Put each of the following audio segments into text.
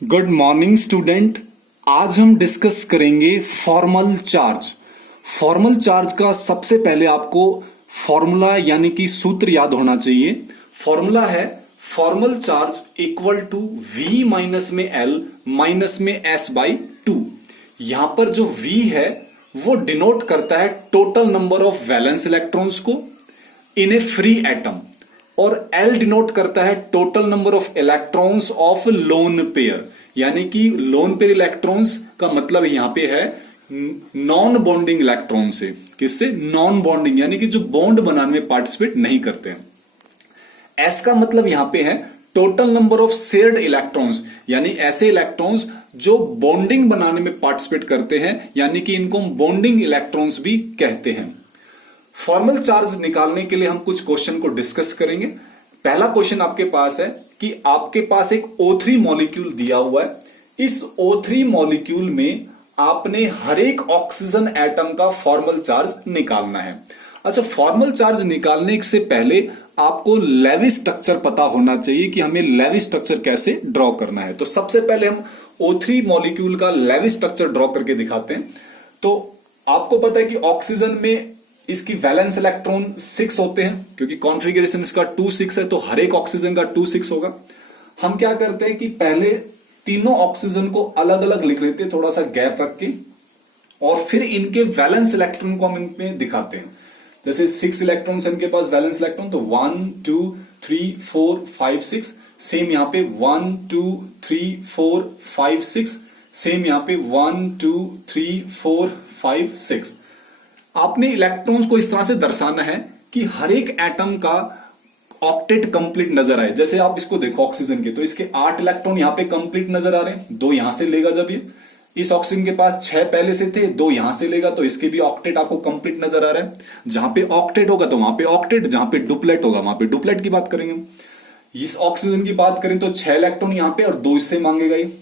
Good morning student. आज हम discuss करेंगे फॉर्मल चार्ज। फॉर्मल चार्ज का सबसे पहले आपको फॉर्मूला यानी कि सूत्र याद होना चाहिए। फॉर्मूला है formal charge equal to V minus में L माइनस में S बाई 2। यहां पर जो V है वो डिनोट करता है total number of valence electrons को इन ए फ्री एटम, और L डिनोट करता है total number of electrons of lone pair, यानी कि लोन पेयर इलेक्ट्रॉन्स का मतलब यहां पे है नॉन बॉन्डिंग इलेक्ट्रॉन से। किससे? नॉन बॉन्डिंग, यानी कि जो बॉन्ड बनाने में पार्टिसिपेट नहीं करते हैं। S का मतलब यहां पे है total number of shared electrons, यानी ऐसे इलेक्ट्रॉन्स जो बॉन्डिंग बनाने में पार्टिसिपेट करते हैं, यानी कि इनको बॉन्डिंग इलेक्ट्रॉन्स भी कहते हैं। फॉर्मल चार्ज निकालने के लिए हम कुछ क्वेश्चन को डिस्कस करेंगे। पहला क्वेश्चन आपके पास है कि आपके पास एक O3 मॉलिक्यूल दिया हुआ है। इस O3 मॉलिक्यूल में आपने हर एक ऑक्सीजन एटम का फॉर्मल चार्ज निकालना है। अच्छा, फॉर्मल चार्ज निकालने से पहले आपको लेवी स्ट्रक्चर पता होना चाहिए कि हमें लेवी स्ट्रक्चर कैसे ड्रॉ करना है। तो सबसे पहले हम O3 मॉलिक्यूल का लेवी स्ट्रक्चर ड्रॉ करके दिखाते हैं। तो आपको पता है कि ऑक्सीजन में इसकी वैलेंस इलेक्ट्रॉन 6 होते हैं, क्योंकि कॉन्फ़िगरेशन इसका 2 6 है, तो हर एक ऑक्सीजन का 2 6 होगा। हम क्या करते हैं कि पहले तीनों ऑक्सीजन को अलग अलग लिख लेते हैं, थोड़ा सा गैप रख के, और फिर इनके वैलेंस इलेक्ट्रॉन को हम इनमें दिखाते हैं। जैसे 6 इलेक्ट्रॉन्स इनके पास वैलेंस इलेक्ट्रॉन, तो 1 2 3 4 5 6। सेम यहां पे 1 2 3 4 5 6। सेम यहां पे 1 2 3 4 5 6। आपने इलेक्ट्रॉन्स को इस तरह से दर्शाना है कि हर एक एटम का ऑक्टेट कंप्लीट नजर आए। जैसे आप इसको देखो ऑक्सीजन के, तो इसके 8 इलेक्ट्रॉन यहां पे कंप्लीट नजर आ रहे हैं, 2 यहां से लेगा। जब ये इस ऑक्सीजन के पास 6 पहले से थे, 2 यहां से लेगा, तो इसके भी ऑक्टेट आपको कंप्लीट नजर आ रहा है। जहां पे ऑक्टेट होगा तो वहां पे ऑक्टेट, जहां पे डुप्लेट होगा वहां पे डुप्लेट की बात करेंगे। इस ऑक्सीजन की बात करें तो 6 इलेक्ट्रॉन यहां पे और 2 इससे मांगेगा ये,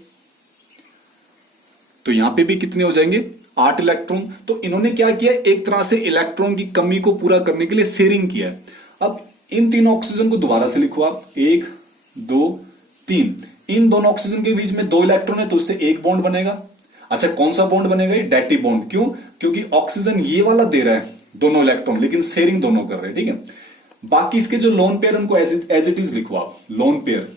तो यहां पे भी कितने हो जाएंगे? 8 इलेक्ट्रॉन। तो इन्होंने क्या किया, एक तरह से इलेक्ट्रॉन की कमी को पूरा करने के लिए शेयरिंग किया है। अब इन तीनों ऑक्सीजन को दोबारा से लिखो आप, 1 2 3। इन दोनों ऑक्सीजन के बीच में 2 इलेक्ट्रॉन है, तो उससे एक बॉन्ड बनेगा। अच्छा, कौन सा बॉन्ड बनेगा? ये डैटिव बॉन्ड। क्यों? क्योंकि ऑक्सीजन ये वाला दे रहा है दोनों इलेक्ट्रॉन, लेकिन शेयरिंग दोनों कर रहे हैं। ठीक है, बाकी इसके जो लोन पेयर उनको एज इट इज लिखो आप। लोन पेयर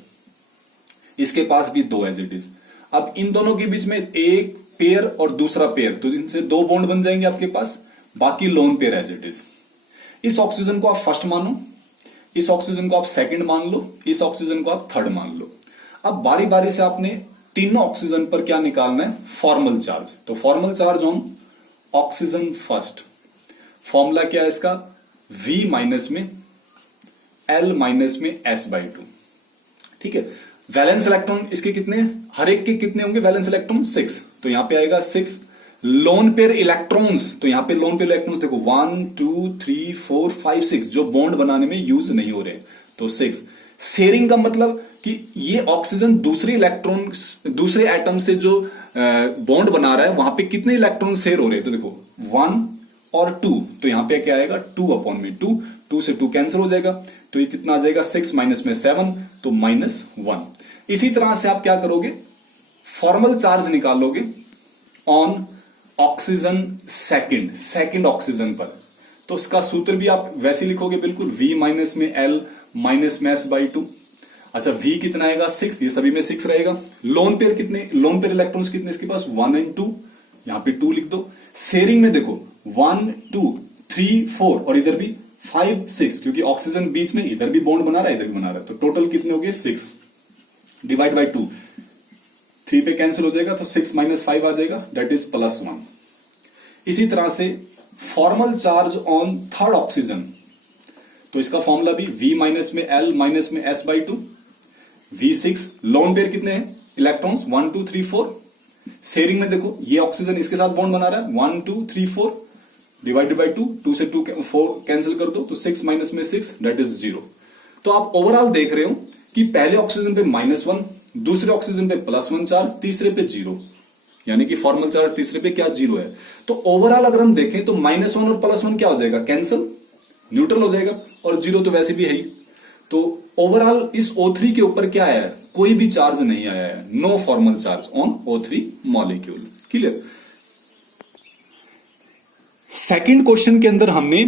इसके पास भी 2 एज इट इज। अब इन दोनों के बीच में एक पेयर और दूसरा पेयर, तो इनसे 2 बॉन्ड बन जाएंगे आपके पास। बाकी lone pair as it is. इस ऑक्सीजन को आप फर्स्ट मानो, इस ऑक्सीजन को आप सेकंड मान लो, इस ऑक्सीजन को आप थर्ड मान लो। अब बारी बारी से आपने तीनों ऑक्सीजन पर क्या निकालना है? Formal charge. तो formal charge on oxygen first, formula क्या है इसका? V माइनस में L माइनस में S बाई 2। ठीक है, वैलेंस इलेक्ट्रॉन इसके कितने, हर एक के कितने होंगे वैलेंस इलेक्ट्रॉन? 6। तो यहां पे आएगा 6। लोन पेयर इलेक्ट्रॉन्स, तो यहां पे लोन पेयर इलेक्ट्रॉन्स देखो 1 2 3 4 5 6, जो बॉन्ड बनाने में यूज नहीं हो रहे, तो 6। शेयरिंग का मतलब कि ये ऑक्सीजन दूसरे इलेक्ट्रॉन, दूसरे एटम से जो बॉन्ड बना रहा है, वहां पे कितने इलेक्ट्रॉन शेयर हो रहे हैं? तो देखो 1 और 2, तो यहां पे क्या आएगा? 2/2। 2 से 2 कैंसिल हो जाएगा, तो ये कितना आ जाएगा? 6 माइनस में 7, तो -1। इसी तरह से आप क्या करोगे? फॉर्मल चार्ज निकालोगे ऑन ऑक्सीजन सेकंड ऑक्सीजन पर। तो इसका सूत्र भी आप वैसे लिखोगे बिल्कुल, V माइनस में L माइनस में S बाई 2। अच्छा, V कितना आएगा? 6, ये सभी में 6 रहेगा। लोन पेयर कितने, लोन पेयर इलेक्ट्रॉन्स कितने इसके पास? 1 और 2, यहां पे 2 लिख दो। शेयरिंग में देखो 1 2 3 4, और इधर भी 5 6, क्योंकि ऑक्सीजन बीच में इधर भी बॉन्ड बना रहा है, इधर भी बना रहा है, तो टोटल कितने हो गए? 6 डिवाइड बाई 2, 3 पे कैंसिल हो जाएगा, तो 6 माइनस 5 आ जाएगा, दैट इज +1। इसी तरह से formal charge on third oxygen, तो इसका फॉर्मूला भी V माइनस में L माइनस में S by 2। V6, lone pair कितने हैं इलेक्ट्रॉन्स? 1 2 3 4। शेयरिंग में देखो ये ऑक्सीजन इसके साथ बॉन्ड बना रहा है, 1 2 3 4 डिवाइडेड बाई 2, 2 से 2 4 कैंसिल कर दो, तो 6 माइनस में 6, दैट इज 0। तो आप ओवरऑल देख रहे हो कि पहले ऑक्सीजन पे -1, दूसरे ऑक्सीजन पे +1 चार्ज, तीसरे पे 0, यानी कि फॉर्मल चार्ज तीसरे पे क्या? 0 है। तो ओवरऑल अगर हम देखें तो -1 और +1 क्या हो जाएगा? कैंसिल, न्यूट्रल हो जाएगा, और 0 तो वैसे भी है ही। तो ओवरऑल इस O3 के ऊपर क्या है? कोई भी चार्ज नहीं आया है, no formal charge on O3 molecule. Clear. Second question के अंदर हमने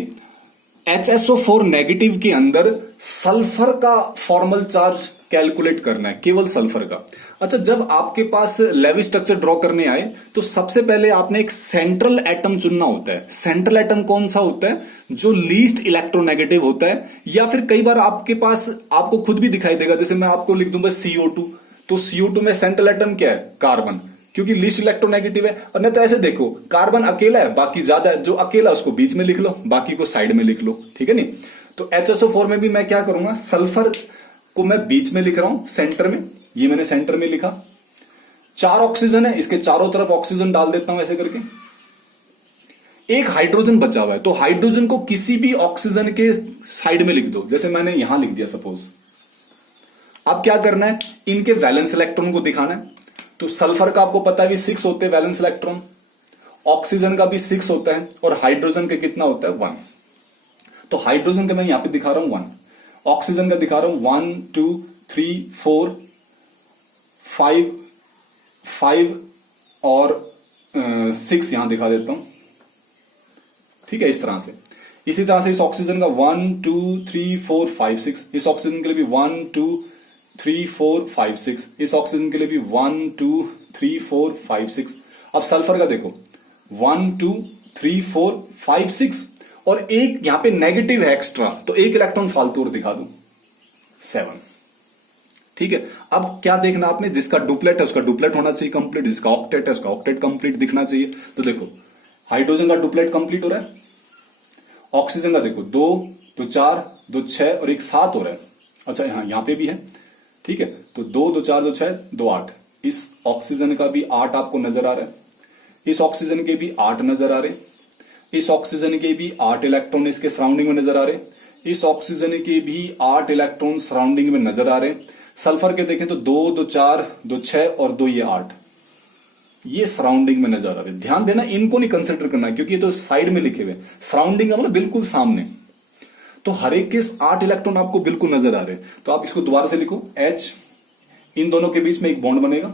HSO4 नेगेटिव के अंदर सल्फर का फॉर्मल चार्ज कैलकुलेट करना है, केवल सल्फर का। अच्छा, जब आपके पास लेविस स्ट्रक्चर ड्रॉ करने आए तो सबसे पहले आपने एक सेंट्रल एटम चुनना होता है। सेंट्रल एटम कौन सा होता है? जो लीस्ट इलेक्ट्रोनेगेटिव होता है, या फिर कई बार आपके पास आपको खुद भी दिखाई देगा, जैसे मैं आपको लिख दूं बस CO2, तो CO2 में सेंट्रल एटम क्या है? कार्बन, क्योंकि लीस्ट इलेक्ट्रोनेगेटिव है। और नहीं तो ऐसे देखो, कार्बन अकेला है, बाकी ज्यादा है, जो अकेला उसको बीच में लिख लो, बाकी को साइड में लिख लो, ठीक है नहीं। तो HSO4 में भी मैं क्या करूंगा, सल्फर को मैं बीच में लिख रहा हूं, सेंटर में, ये मैंने सेंटर में लिखा। 4 ऑक्सीजन है, इसके चारों तरफ ऑक्सीजन डाल देता हूं ऐसे करके। एक हाइड्रोजन बचा हुआ है, तो हाइड्रोजन को किसी भी ऑक्सीजन के साइड में लिख दो, जैसे मैंने यहां लिख दिया सपोज। अब क्या करना है, इनके वैलेंस इलेक्ट्रॉन को दिखाना है। तो सल्फर का आपको पता है भी 6 होते हैं वैलेंस इलेक्ट्रॉन, ऑक्सीजन का भी 6 होता है, और हाइड्रोजन का कितना होता है? 1। तो हाइड्रोजन का मैं यहां पे दिखा रहा हूं 1, ऑक्सीजन का दिखा रहा हूं 1 2 3 4 5 और 6 यहां दिखा देता हूं, ठीक है, इस तरह से। इसी तरह से इस ऑक्सीजन का 1 2 3 4 5 6, इस ऑक्सीजन के लिए भी 1 2 3 4 5 6, इस ऑक्सीजन के लिए भी 1 2 3 4 5 6। अब सल्फर का देखो 1 2 3 4 5 6, और एक यहां पे नेगेटिव है एक्स्ट्रा, तो एक इलेक्ट्रॉन फालतू और दिखा दूं 7, ठीक है। अब क्या देखना आपने, जिसका डुप्लेट है उसका डुप्लेट होना चाहिए कंप्लीट, जिसका ऑक्टेट है उसका ऑक्टेट कंप्लीट दिखना चाहिए। तो देखो हाइड्रोजन का डुप्लेट कंप्लीट हो रहा है, ऑक्सीजन का देखो 2 2 4 2 6 और एक 7 हो रहा है। अच्छा, यहां पे भी है, ठीक है। तो 2 2 4 2 6 2 8, इस ऑक्सीजन का भी 8 आपको नजर आ रहा है, इस ऑक्सीजन के भी 8 नजर आ रहे, इस ऑक्सीजन के भी 8 इलेक्ट्रॉन इसके सराउंडिंग में नजर आ रहे, इस ऑक्सीजन के भी 8 इलेक्ट्रॉन सराउंडिंग में नजर आ रहे। सल्फर के देखें तो 2 2 4 2 6 और 2 ये 8, ये सराउंडिंग में नजर आ रहे। ध्यान देना, इनको नहीं कंसिडर करना, क्योंकि ये तो साइड में लिखे हुए, सराउंडिंग का मतलब बिल्कुल सामने। तो हर एक के 8 इलेक्ट्रॉन आपको बिल्कुल नजर आ रहे। तो आप इसको दोबारा से लिखो, H, इन दोनों के बीच में एक बॉन्ड बनेगा,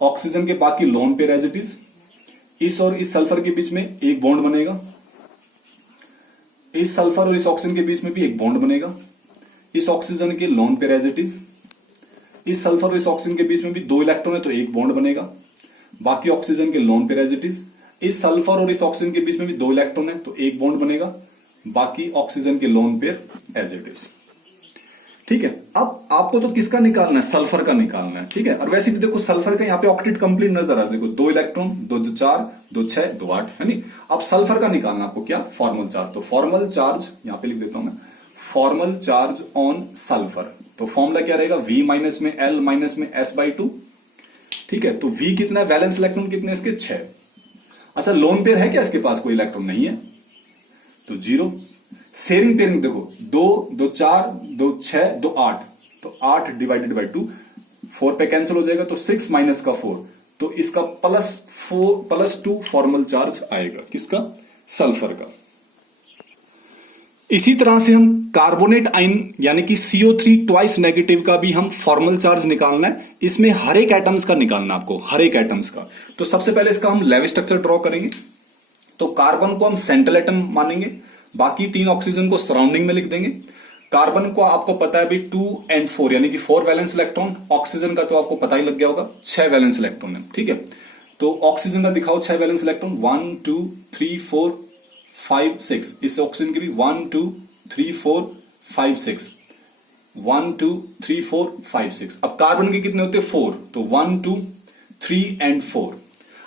ऑक्सीजन के बाकी lone pair as it is, इस और इस सल्फर के बीच में एक बॉन्ड बनेगा, इस सल्फर और इस ऑक्सीजन के बीच में भी एक बॉन्ड बनेगा, इस ऑक्सीजन के lone pair as it is, इस सल्फर और इस ऑक्सीजन के बीच में भी 2 इलेक्ट्रॉन है तो एक बॉन्ड बनेगा, बाकी ऑक्सीजन के lone pair as it is, इस सल्फर और इस ऑक्सीजन के बीच में भी 2 इलेक्ट्रॉन है तो एक बॉन्ड बनेगा, बाकी ऑक्सीजन के lone pair as it is, ठीक है। अब आपको तो किसका निकालना है, सल्फर का निकालना है, ठीक है। और वैसे भी देखो सल्फर का यहाँ पे ऑक्टेट कंप्लीट नजर आ रहा है, देखो 2 इलेक्ट्रॉन 2 2 4 2 6 2 8, है नहीं। अब सल्फर का निकालना आपको क्या, फॉर्मल चार्ज। तो फॉर्मल चार्ज यहां पे लिख देता हूं मैं, फॉर्मल चार्ज ऑन सल्फर। तो फॉर्मूला क्या रहेगा, V माइनस में L माइनस में S/2, ठीक है। तो V कितना है, वैलेंस इलेक्ट्रॉन कितने इसके 6। अच्छा, लोन पेयर है क्या इसके पास, कोई इलेक्ट्रॉन नहीं है तो 0। शेयरिंग पेयरिंग देखो 2 2 4 2 6 2 8, तो 8 डिवाइडेड बाई 2, 4 पे कैंसिल हो जाएगा, तो 6 माइनस का 4, तो इसका +2 फॉर्मल चार्ज आएगा, किसका, सल्फर का। इसी तरह से हम कार्बोनेट आयन यानी कि CO3 ट्वाइस नेगेटिव का भी हम फॉर्मल चार्ज निकालना है। इसमें हर एक एटम्स का निकालना आपको, हर एक एटम्स का। तो सबसे पहले इसका हम लेविस स्ट्रक्चर ड्रॉ करेंगे। तो कार्बन को हम सेंट्रल एटम मानेंगे, बाकी 3 ऑक्सीजन को सराउंडिंग में लिख देंगे। कार्बन को आपको पता है भी 2 और 4 यानी कि 4 वैलेंस इलेक्ट्रॉन, ऑक्सीजन का तो आपको पता ही लग गया होगा 6 वैलेंस इलेक्ट्रॉन है, ठीक है। तो ऑक्सीजन का दिखाओ 6 वैलेंस इलेक्ट्रॉन, 1 2 3 4 5 6, इस ऑक्सीजन के भी 1 2 3 4 5 6, 1 2 3 4 5 6। अब कार्बन के कितने होते हैं, 4, तो 1 2 3 और 4।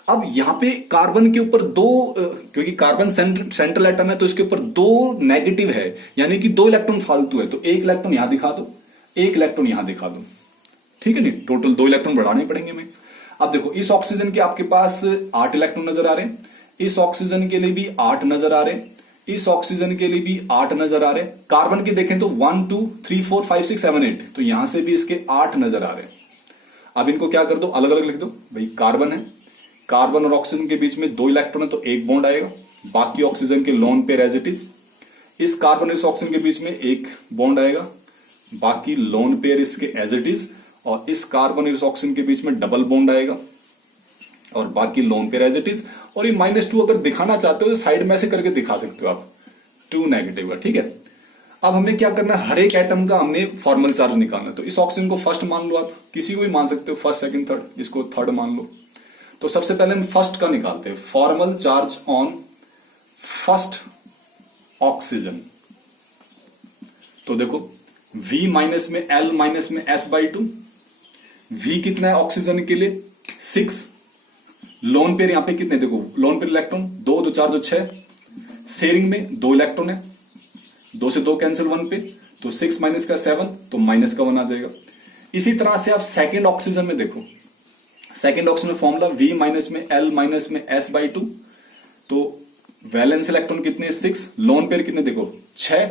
अब यहां पे कार्बन के ऊपर 2, क्योंकि कार्बन सेंट्रल एटम है तो इसके ऊपर 2 नेगेटिव है, यानी कि 2 इलेक्ट्रॉन फालतू है, तो 1 इलेक्ट्रॉन यहां दिखा दो, 1 इलेक्ट्रॉन यहां दिखा दो, ठीक है नहीं, टोटल 2 इलेक्ट्रॉन बढ़ाने पड़ेंगे हमें। अब देखो इस ऑक्सीजन के आपके पास 8 इलेक्ट्रॉन नजर आ रहे हैं, इस ऑक्सीजन के लिए भी 8 नजर आ रहे हैं, इस ऑक्सीजन के लिए भी 8 नजर आ रहे हैं। कार्बन के देखें तो 1 2 3 4 5 6 7 8, तो यहां से भी इसके 8 नजर आ रहे हैं। अब इनको क्या कर दो, अलग अलग लिख दो भाई। कार्बन है, कार्बन और ऑक्सीजन के बीच में 2 इलेक्ट्रॉन है तो एक बॉन्ड आएगा, बाकी ऑक्सीजन के lone pair as it is. इस कार्बन और इस ऑक्सीजन के बीच में एक बॉन्ड आएगा, बाकी लोन पेयर इसके एज इट इज। और इस कार्बन और इस ऑक्सीजन के बीच में डबल बॉन्ड आएगा और बाकी lone pair as it is. और ये -2 अगर दिखाना चाहते हो तो साइड में से करके दिखा सकते हो आप, 2 नेगेटिव है, ठीक है। अब हमें क्या करना है, हर एक एटम का हमने फॉर्मल चार्ज निकालना है। तो इस ऑक्सीजन को फर्स्ट मान लो, आप किसी को भी मान सकते हो, फर्स्ट सेकंड थर्ड, इसको थर्ड मान लो। तो सबसे पहले हम फर्स्ट का निकालते हैं, formal charge on first oxygen. तो देखो V माइनस में L माइनस में S/2, V कितना है ऑक्सीजन के लिए 6, लोन पेयर यहां पे कितने, देखो लोन पेयर इलेक्ट्रॉन 2 2 4 2 6, शेयरिंग में 2 इलेक्ट्रॉन है, 2 से 2 कैंसिल 1 पे, तो 6 माइनस का 7, तो माइनस का 1 आ जाएगा। इसी तरह से आप सेकेंड ऑक्सीजन में देखो, सेकेंड ऑक्सीजन में फॉर्मूला V माइनस में L माइनस में S/2, तो वैलेंस इलेक्ट्रॉन कितने 6, लोन पेयर कितने देखो 6,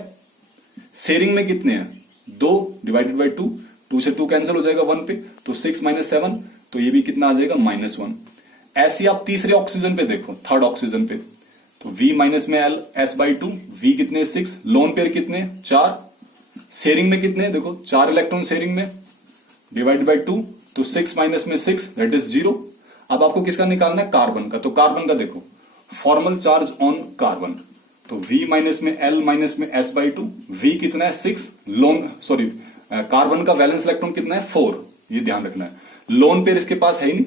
शेयरिंग में कितने हैं 2 डिवाइडेड बाई 2, 2 से 2 कैंसिल हो जाएगा 1 पे, तो 6 माइनस 7, तो ये भी कितना आ जाएगा -1। ऐसे आप तीसरे ऑक्सीजन पे देखो, थर्ड ऑक्सीजन पे, तो V माइनस में L S/2, V कितने 6, लोन पेयर कितने 4, शेयरिंग में कितने देखो 4 इलेक्ट्रॉन शेयरिंग में, डिवाइड बाई 2, तो 6 माइनस में 6 दैट इज 0। अब आपको किसका निकालना है, कार्बन का। तो कार्बन का देखो फॉर्मल चार्ज ऑन कार्बन, तो V माइनस में L माइनस में S/2, V कितना है 6, कार्बन का वैलेंस इलेक्ट्रॉन कितना है 4, ये ध्यान रखना है। लोन पेयर इसके पास है ही नहीं,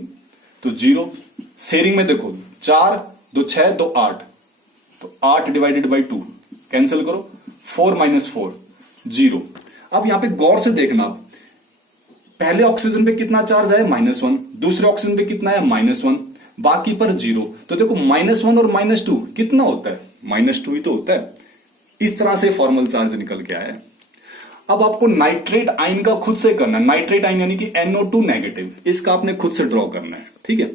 तो 0। शेयरिंग में देखो 4 2 6 2 8, तो 8 डिवाइडेड बाई 2 कैंसिल करो, 4 माइनस 4 0। अब यहां पे गौर से देखना, पहले ऑक्सीजन पे कितना चार्ज है -1, दूसरे ऑक्सीजन पे कितना है -1, बाकी पर 0। तो देखो -1 और -2 कितना होता है, -2 ही तो होता है। इस तरह से फॉर्मल चार्ज निकल के आया है। अब आपको नाइट्रेट आयन का खुद से करना है, नाइट्रेट आयन यानी कि NO2 नेगेटिव, इसका आपने खुद से ड्रॉ करना है, ठीक है।